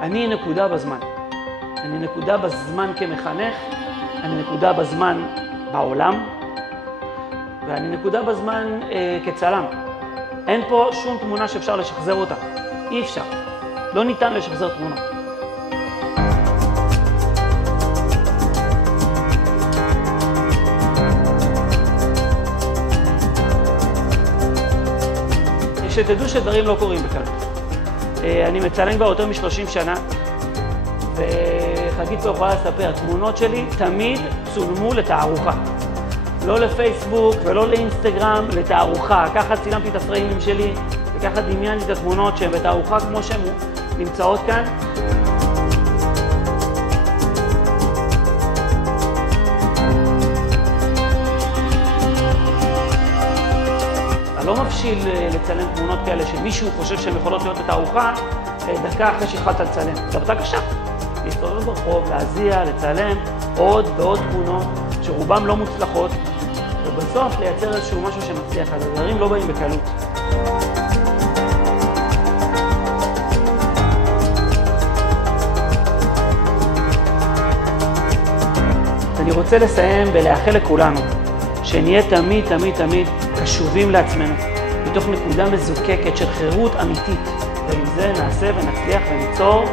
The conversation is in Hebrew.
אני נקודה בזמן. אני נקודה בזמן כמחנך, אני נקודה בזמן בעולם, ואני נקודה בזמן כצלם. אין פה שום תמונה שאפשר לשחזר אותה. אי אפשר. לא ניתן לשחזר תמונות. שתדעו שדברים לא קורים בקלות. אני מצלם כבר יותר מ-30 שנה, וחגית פה יכולה לספר, התמונות שלי תמיד צולמו לתערוכה. לא לפייסבוק ולא לאינסטגרם, לתערוכה. ככה צילמתי את הפריימים שלי, וככה דמיינתי את התמונות שהן בתערוכה כמו שהן נמצאות כאן. אני לא מבשיל לצלם תמונות כאלה שמישהו חושב שהן יכולות להיות בתערוכה דקה אחרי שהתחלת לצלם. זו עבודה קשה. להסתובב ברחוב, להזיע, לצלם עוד ועוד תמונות שרובם לא מוצלחות, ובסוף לייצר איזשהו משהו שמצליח. אז הדברים לא באים בקלות. אני רוצה לסיים ולאחל לכולנו שנהיה תמיד תמיד תמיד קשובים לעצמנו, מתוך נקודה מזוקקת של חירות אמיתית, ועם זה נעשה ונצליח וניצור